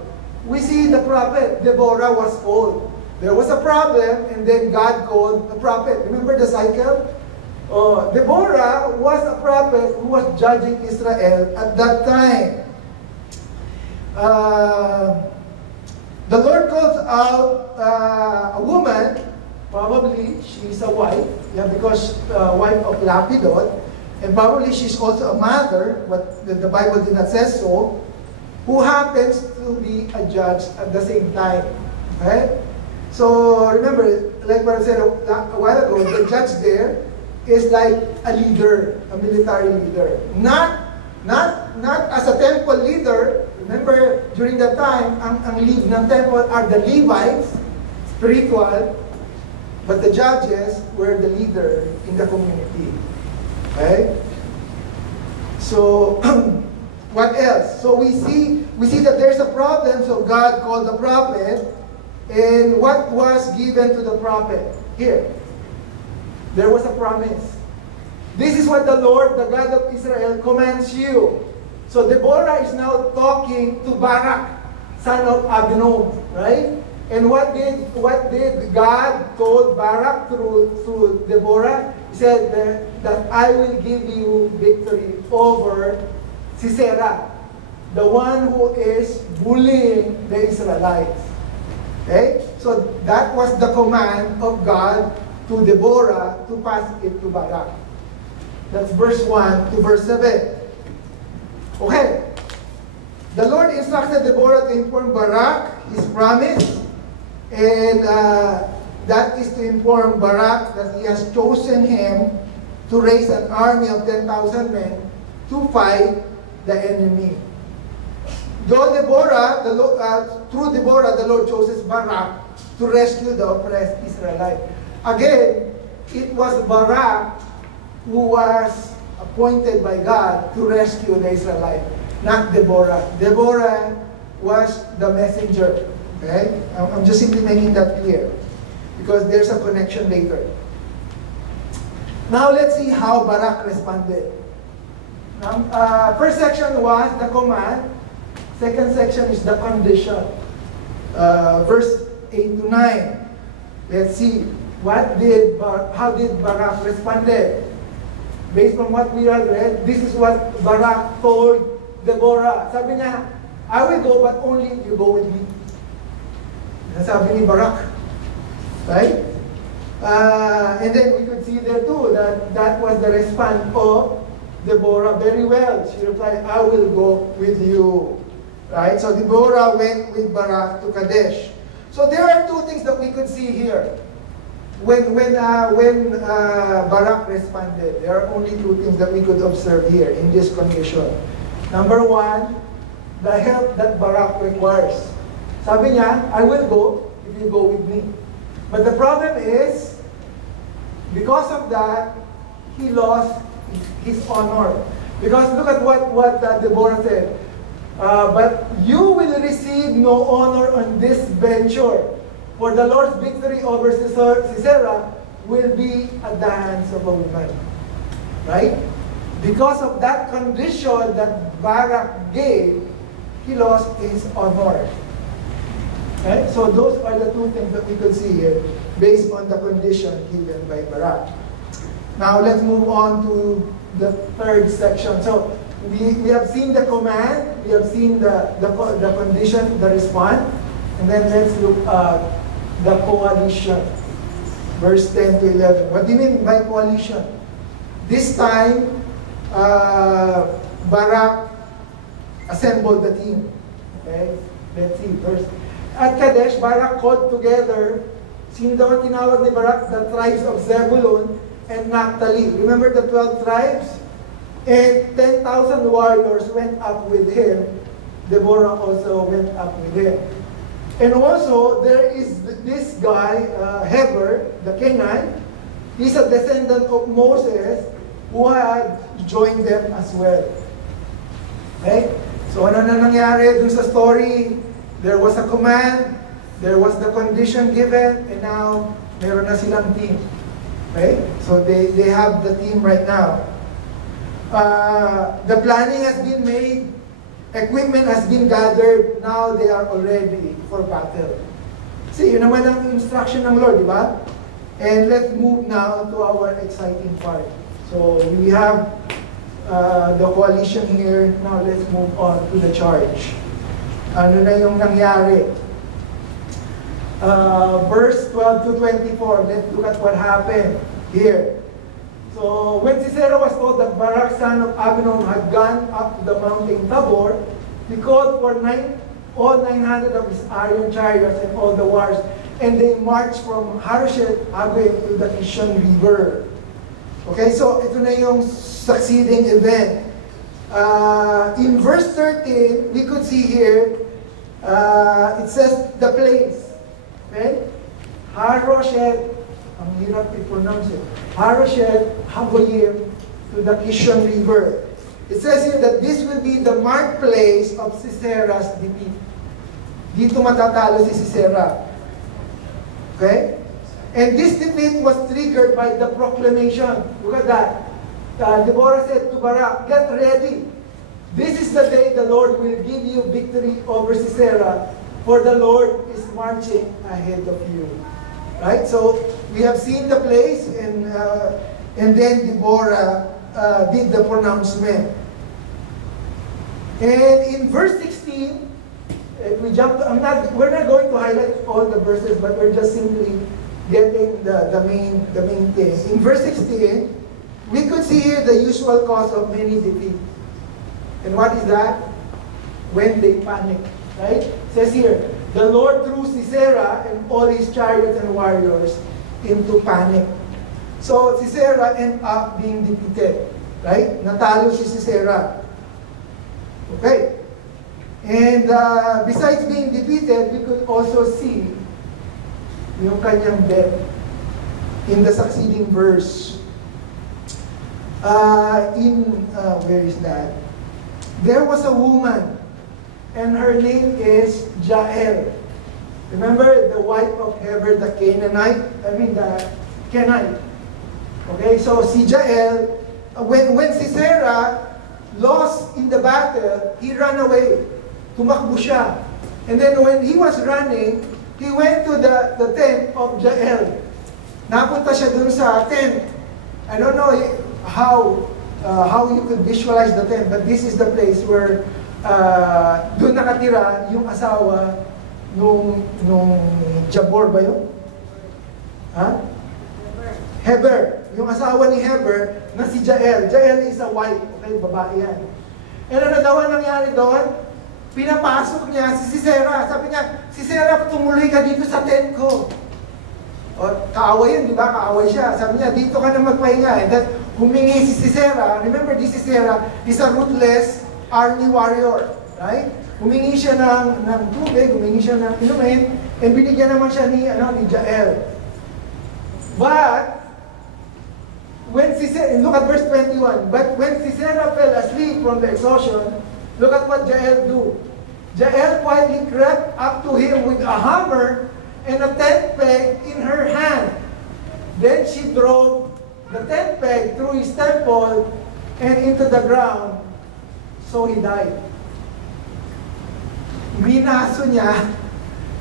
We see the prophet, Deborah was called. There was a problem, and then God called the prophet. Remember the cycle? Deborah was a prophet who was judging Israel at that time. The Lord calls out a woman, probably she's a wife, because wife of Lapidot, and probably she's also a mother, but the Bible did not say so, who happens to be a judge at the same time. Okay? So remember, like what I said a while ago, the judge there is like a leader, a military leader. Not as a temple leader. Remember, during that time, ang lead ng temple are the Levites, spiritual, but the judges were the leader in the community. Okay? So, what else? So we see that there's a problem, so God called the prophet, and what was given to the prophet? Here. There was a promise. This is what the Lord, the God of Israel, commands you. So Deborah is now talking to Barak, son of Abinoam, right? And what did God told Barak through Deborah? He said that I will give you victory over Sisera, the one who is bullying the Israelites. Okay? So that was the command of God to Deborah to pass it to Barak. That's verse 1 to verse 7. Okay. The Lord instructed Deborah to inform Barak his promise, and that is to inform Barak that he has chosen him to raise an army of 10,000 men to fight the enemy. Though Deborah, through Deborah, the Lord chooses Barak to rescue the oppressed Israelite. Again, it was Barak who was appointed by God to rescue the Israelite, not Deborah. Deborah was the messenger. Okay? I'm just simply making that clear because there's a connection later. Now let's see how Barak responded. First section was the command. Second section is the condition. Verse 8 to 9. Let's see. How did Barak responded? Based on what we have read, this is what Barak told Deborah. Sabi niya, I will go but only if you go with me. Sabi ni Barak. Right? And then we could see there too that was the response of Deborah very well. She replied, I will go with you. Right? So Deborah went with Barak to Kadesh. So there are two things that we could see here. When Barak responded, there are only two things that we could observe here in this condition. Number one, the help that Barak requires. Sabi niya, I will go if you go with me. But the problem is, because of that, he lost his honor. Because look at what Deborah said. But you will receive no honor on this venture, for the Lord's victory over Sisera will be at the hands of a woman. Right? Because of that condition that Barak gave, he lost his honor. Right? So those are the two things that we could see here, based on the condition given by Barak. Now let's move on to the third section. So we have seen the command, we have seen the condition, the response, and then let's look at the coalition. Verse 10 to 11. What do you mean by coalition? This time, Barak assembled the team. Okay? Let's see. At Kadesh, Barak called together, sino daw ang tinawag ni Barak? The tribes of Zebulun and Naphtali. Remember the 12 tribes? And 10,000 warriors went up with him. Deborah also went up with him. And also, there is this guy, Heber, the Kenite. He's a descendant of Moses who had joined them as well. Okay? So ano na nangyari dun sa story? There was a command. There was the condition given, and now meron na silang team. Okay? So they have the team right now. The planning has been made, equipment has been gathered, now they are all ready for battle. See, yun naman ang instruction ng Lord, di ba? And let's move now to our exciting part. So we have the coalition here. Now let's move on to the charge. Ano na yung nangyari? Verse 12 to 24, let's look at what happened here. So, when Sisera was told that Barak, son of Abinoam, had gone up to the mountain Tabor, he called for all 900 of his iron chariots and all the warriors, and they marched from Harosheth Hagoyim to the Kishon River. Okay, so ito na yung succeeding event. In verse 13, we could see here, it says the place. Okay? Harosheth, ang hirap i-pronounce it. Harosheth Hagoyim to the Kishon River. It says here that this will be the marked place of Sisera's defeat. Dito matatalo si Sisera. Okay? And this defeat was triggered by the proclamation. Look at that. Deborah said to Barak, get ready. This is the day the Lord will give you victory over Sisera, for the Lord is marching ahead of you. Right? So, we have seen the place, and then Deborah did the pronouncement. And in verse 16, we're not going to highlight all the verses, but we're just simply getting the main thing. In verse 16, we could see here the usual cause of many defeats. And what is that? When they panic. Right? It says here, the Lord threw Sisera and all his chariots and warriors into panic. So Sisera ended up being defeated. Right? Natalo si Sisera. Okay. And besides being defeated, we could also see yung kanyang death in the succeeding verse. Where is that? There was a woman, and her name is Jael. Remember the wife of Heber the Canaanite? the Kenite. Okay, so si Jael, when Sisera lost in the battle, he ran away. Tumakbo siya. And then when he was running, he went to the tent of Jael. Napunta siya dun sa tent. I don't know how you could visualize the tent, but this is the place where dun nakatira yung asawa nung Jabor ba yun? Ha? Heber. Yung asawa ni Heber na si Jael. Jael is a wife. Okay, babae yan. And ano daw ang nangyari doon? Pinapasok niya si Sisera. Sabi niya, Sisera, tumuloy ka dito sa tent ko. O, kaaway yun, di ba? Kaaway siya. Sabi niya, dito ka na magpahinga. And then, humingi si Sisera. Remember, this Sisera is a ruthless army warrior. Right? Humingi siya ng tubig, humingi siya ng inumin, and binigyan naman siya ni Jael. But, look at verse 21. But when Sisera fell asleep from the exhaustion, look at what Jael do. Jael quietly crept up to him with a hammer and a tent peg in her hand. Then she drove the tent peg through his temple and into the ground. So he died. Binaso niya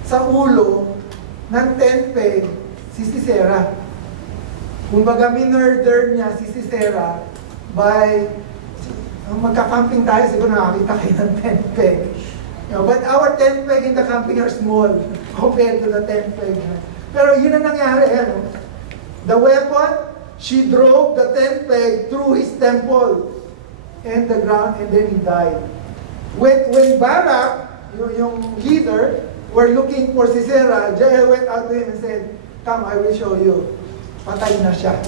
sa ulo ng tent peg si Sisera. Kumbaga, minurder niya si Sisera by, magka-camping tayo, siguro nakakita kayo ng tent peg. But our tent peg in the camping are small compared to the tent peg. Pero yun ang nangyari. The weapon, she drove the tent peg through his temple and the ground, and then he died. When Barak, yung leader, were looking for Sisera, Jael went out to him and said, come, I will show you. Patay na siya.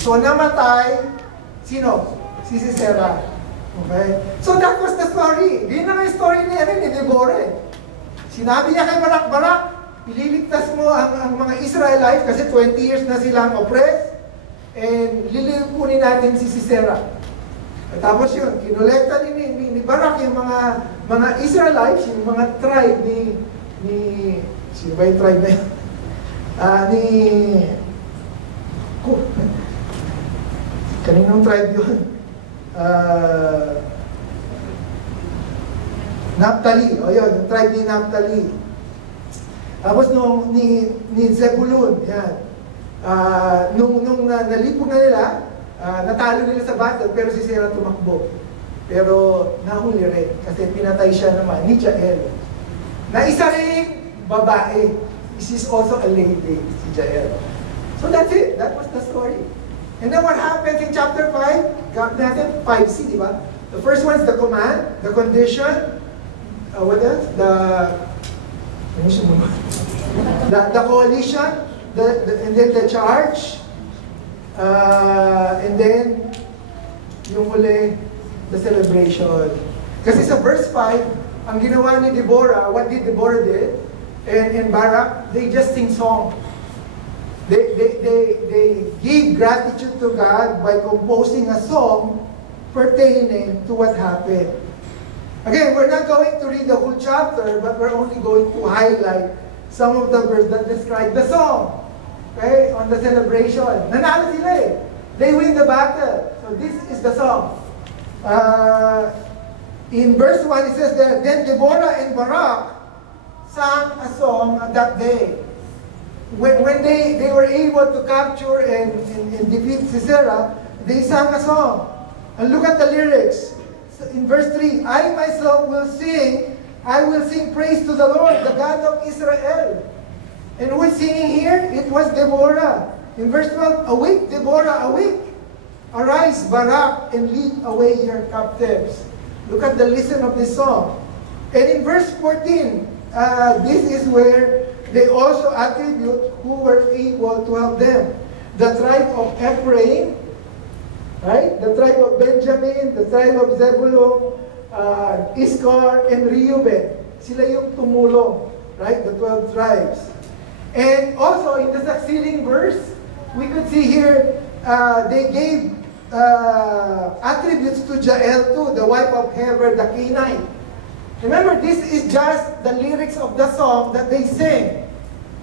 So namatay, sino? Si Sisera. Okay? So that was the story. Yun na yung story ni Deborah. Sinabi niya kay Barak, ililigtas mo ang mga Israelites kasi 20 years na silang oppressed, and lilipunin natin si Sisera. At tapos yun, kinolekta ni Barak yung mga Israelites, yung mga tribe ni Sino ba yung tribe na yun? Kaninong tribe yun? Naphtali. O yun, yung tribe ni Naphtali. Tapos ni Zebulun, yan. Nung nalipong na nila, natalo nila sa battle, pero si Sisera tumakbo. Pero nahuli rin, kasi pinatay siya naman ni Jael. Na isa ring babae. This is also a lady, si Jael. So that's it. That was the story. And then what happens in chapter 5? Got natin 5C, di ba? The first one is the command, the condition, what else? The coalition, and then the charge, and then yung huli, the celebration. Kasi sa verse 5, ang ginawa ni Deborah, what did Deborah did? And Barak, they just sing song. They give gratitude to God by composing a song pertaining to what happened. Again, we're not going to read the whole chapter, but we're only going to highlight some of the verses that describe the song. Okay? On the celebration. Nanalo sila eh. They win the battle. So this is the song. In verse 1, it says that, then Deborah and Barak sang a song on that day. When they were able to capture and defeat Sisera, they sang a song. And look at the lyrics. In verse 3, I myself will sing, I will sing praise to the Lord, the God of Israel. And who is singing here? It was Deborah. In verse 12, awake, Deborah, awake. Arise, Barak, and lead away your captives. Look at the listen of this song. And in verse 14, this is where they also attribute who were able to help them. The tribe of Ephraim, right? The tribe of Benjamin, the tribe of Zebulun, Issachar, and Reuben. Sila yung tumulong, right? The 12 tribes. And also, in the succeeding verse, we could see here, they gave attributes to Jael too, the wife of Heber the Kenite. Remember, this is just the lyrics of the song that they sing,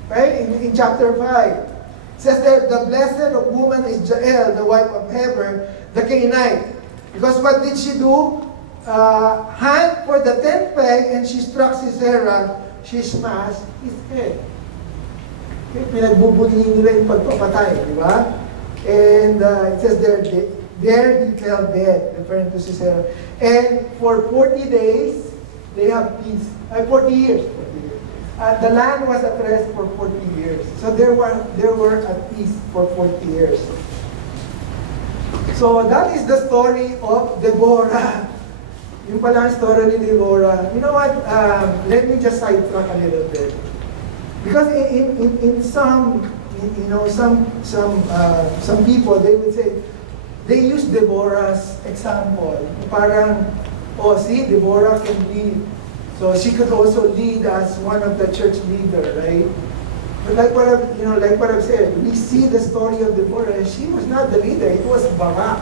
right? In chapter 5. It says that the blessed of woman is Jael, the wife of Heber the Kenite. Because what did she do? Hand for the 10th peg, and she struck Sisera. She smashed his head. Okay, pinagbubunihin nila yung pagpapatay, di ba? And it says there he fell dead, referring to Sisera. And for 40 days, they have peace. 40 years. The land was at rest for 40 years. So they were at peace for 40 years. So that is the story of Deborah. Yung pala ang story ni Deborah. You know what? Let me just sidetrack a little bit. Because in some, you know, some people, they would say, they use Deborah's example. Parang, oh, see, Deborah can lead. So she could also lead as one of the church leaders, right? But like what I've said, we see the story of Deborah. She was not the leader; it was Barak.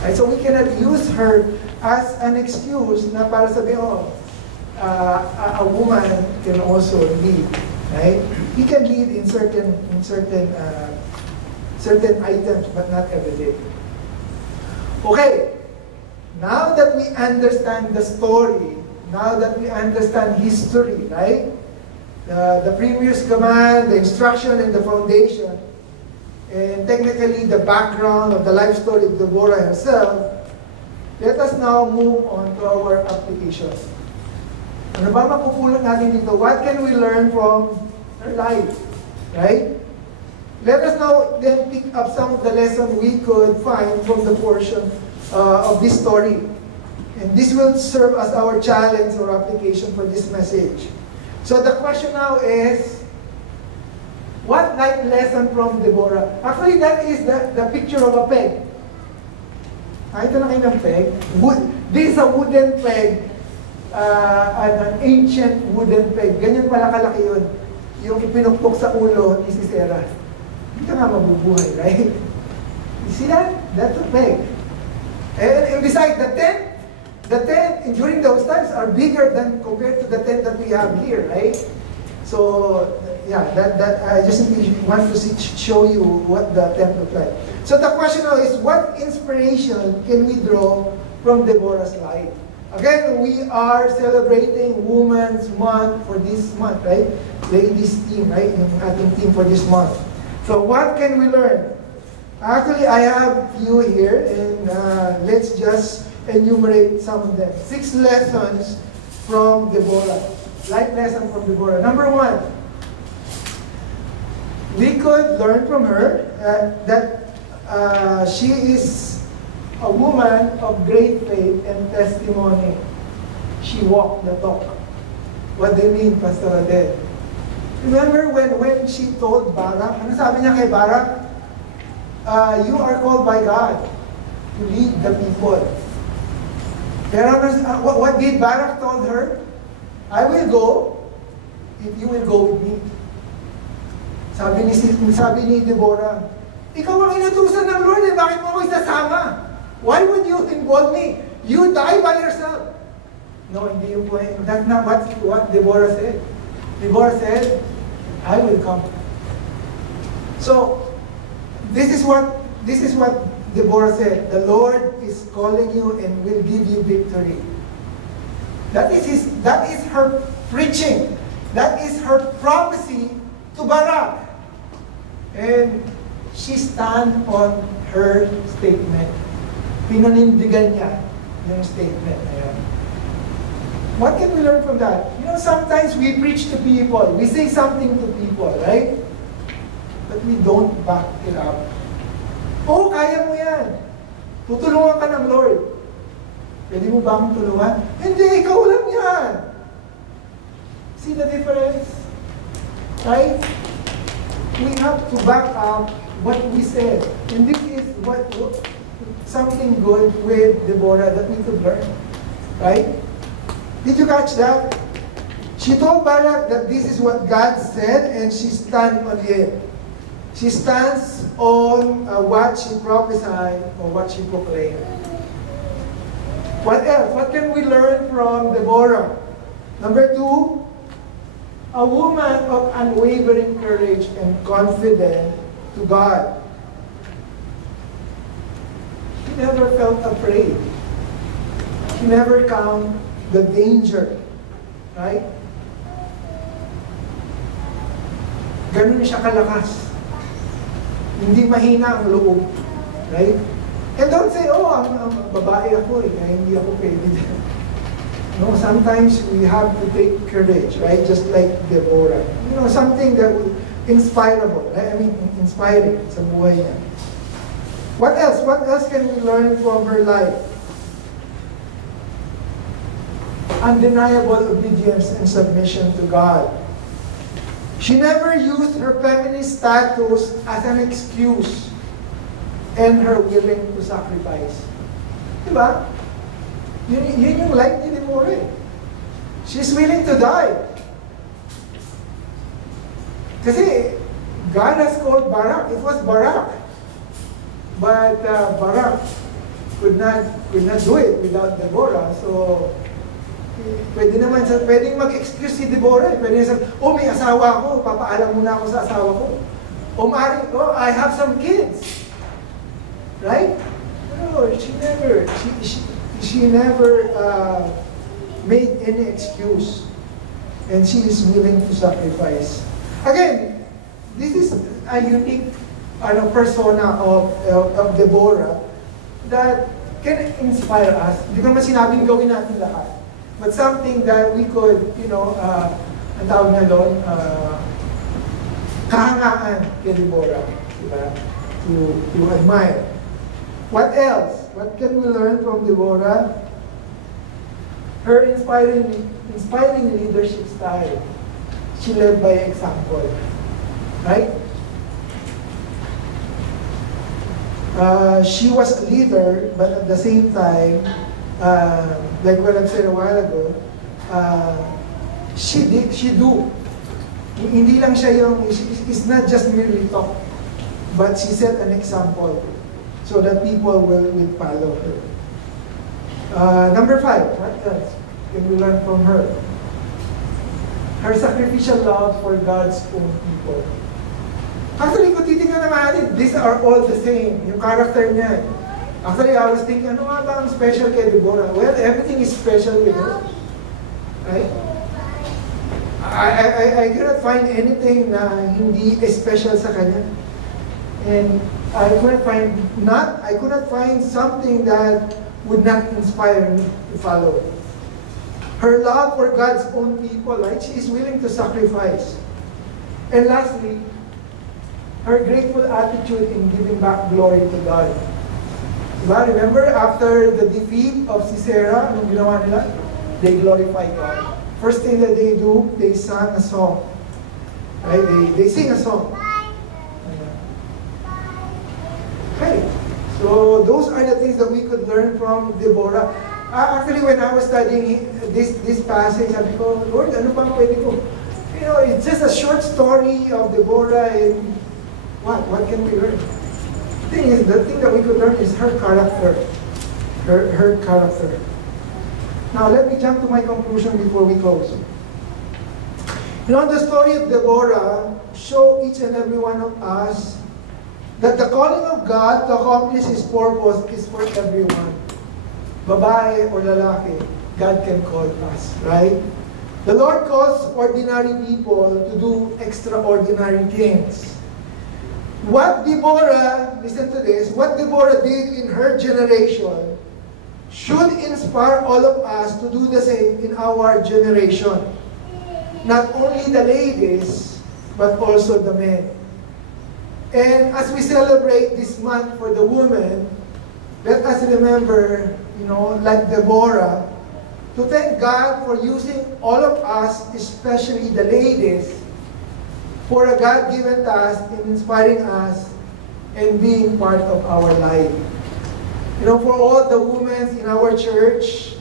Right? So we cannot use her as an excuse na para sabihin, oh, a woman can also lead, right? He can lead in certain items, but not every day. Okay, now that we understand the story, now that we understand history, right? The previous command, the instruction, and the foundation, and technically the background of the life story of Deborah herself, let us now move on to our application. Ano ba mapupulot natin dito? What can we learn from her life? Right? Let us now then pick up some of the lessons we could find from the portion of this story. And this will serve as our challenge or application for this message. So the question now is, what life lesson from Deborah? Actually, that is the picture of a peg. Ito na kayo ng peg. This is a wooden peg, an ancient wooden peg. Ganyan pala kalaki yun. Yung ipinukpok sa ulo ni Sisera. Hindi ka nga mabubuhay, right? You see that? That's a peg. And besides, the tent during those times are bigger than compared to the tent that we have here, right? So, yeah, that I just want to show you what the tent looked like. So the question now is, what inspiration can we draw from Deborah's life? Again, we are celebrating Women's Month for this month, right? Ladies team, right? Yung ating team for this month. So what can we learn? Actually, I have a few here, and let's just enumerate some of them. 6 lessons from Deborah. Life lesson from Deborah. Number 1, we could learn from her that she is a woman of great faith and testimony. She walked the talk. What do you mean, Pastor Adel? Remember when she told Barak, ano sabi niya kay Barak? You are called by God to lead the people. Pero what did Barak told her? I will go if you will go with me. Sabi ni Deborah, ikaw ang inutusan ng Lord, bakit mo ako isasama? Why would you involve me? You die by yourself. No, hindi yung point. That's not what Deborah said. Deborah said, I will come. So, this is what Deborah said. The Lord is calling you and will give you victory. That is her preaching. That is her prophecy to Barak. And she stand on her statement. Pinanindigan niya yung statement na yun. What can we learn from that? You know, sometimes we preach to people. We say something to people, right? But we don't back it up. Oh, kaya mo yan. Tutulungan ka ng Lord. Pwede mo ba akong tulungan? Hindi, ikaw lang yan. See the difference? Right? We have to back up what we said. And this is something good with Deborah that we could learn. Right? Did you catch that? She told Barak that this is what God said and she stands on it. She stands on what she prophesied or what she proclaimed. What else? What can we learn from Deborah? Number 2, a woman of unwavering courage and confidence to God. She never felt afraid. She never counted the danger. Right? Ganun siya kalakas. Hindi mahina ang loob. Right? And don't say, oh, ang babae ako kaya hindi ako pwede dyan. No, sometimes we have to take courage, right? Just like Deborah. You know, something that would inspirable. I mean, inspiring sa buhay niya. What else? What else can we learn from her life? Undeniable obedience and submission to God. She never used her feminist status as an excuse and her willing to sacrifice. Diba? Yun yung life ni Deborah. She's willing to die. Kasi God has called Barak. It was Barak. But Barak could not do it without Deborah. So, pwedeng mag-excuse si Deborah. Pwede sabi, oh, may asawa ako. Papaalam muna ako sa asawa ko. O maaaring, oh, I have some kids. Right? No, she never made any excuse. And she is willing to sacrifice. Again, this is a unique persona of Deborah that can inspire us. Hindi ko naman sinabing gawin natin lahat. But something that we could, ang tawag na doon, kahangaan kay Deborah. Diba? To admire. What else? What can we learn from Deborah? Her inspiring leadership style. She led by example. Right? She was a leader, but at the same time, like what I've said a while ago, she do. Hindi lang siya it's not just merely talk, but she set an example so that people will follow her. Number 5, what else can we learn from her? Her sacrificial love for God's own people. Actually, kung titingnan naman natin, these are all the same. Yung character niya. Actually, I was thinking, ano nga ba ang special kay Deborah? Well, everything is special with her. Right? I cannot find anything na hindi special sa kanya. And I could not find something that would not inspire me to follow. Her love for God's own people, right? She is willing to sacrifice. And lastly, her grateful attitude in giving back glory to God. Diba? Remember, after the defeat of Sisera, anong ginawa nila? They glorify God. First thing that they do, they sang a song. Right? They sing a song. Okay. So, those are the things that we could learn from Deborah. Actually, when I was studying this passage, sabi ko, Lord, ano bang pwede ko? You know, it's just a short story of Deborah and what can we learn? The thing that we could learn is her character. Her character. Now, let me jump to my conclusion before we close. You know, the story of Deborah show each and every one of us that the calling of God to accomplish His purpose is for everyone. Babae or lalaki, God can call us, right? The Lord calls ordinary people to do extraordinary things. What Deborah, listen to this, what Deborah did in her generation should inspire all of us to do the same in our generation. Not only the ladies, but also the men. And as we celebrate this month for the women, let us remember, you know, like Deborah, to thank God for using all of us, especially the ladies, for a God-given task in inspiring us and being part of our life. You know, for all the women in our church,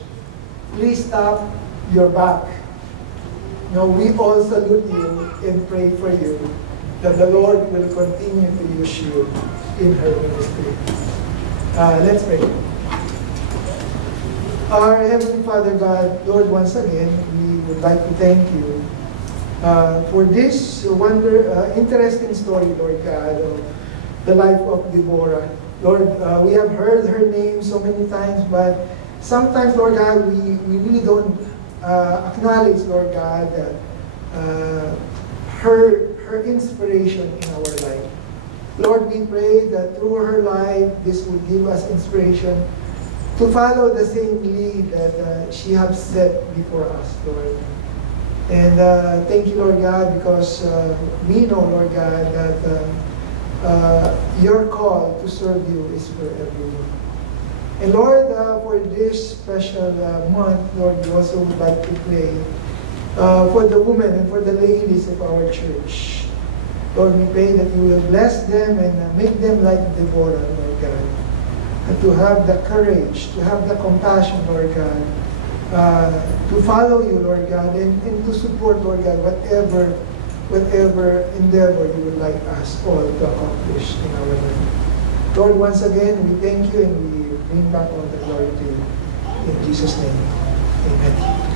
please stop your back. You know, we all salute you and pray for you that the Lord will continue to use you in her ministry. Let's pray. Our Heavenly Father God, Lord, once again, we would like to thank you for this interesting story, Lord God, of the life of Deborah. Lord, we have heard her name so many times, but sometimes, Lord God, we really don't acknowledge, Lord God, her inspiration in our life. Lord, we pray that through her life, this will give us inspiration to follow the same lead that she has set before us, Lord. And thank you, Lord God, because we know, Lord God, that your call to serve you is for everyone. And Lord, for this special month, Lord, we also would like to pray for the women and for the ladies of our church. Lord, we pray that you will bless them and make them like Deborah, Lord God. And to have the courage, to have the compassion, Lord God, to follow you, Lord God, and to support, Lord God, whatever endeavor you would like us all to accomplish in our life. Lord, once again, we thank you and we bring back all the glory to you. In Jesus' name, amen.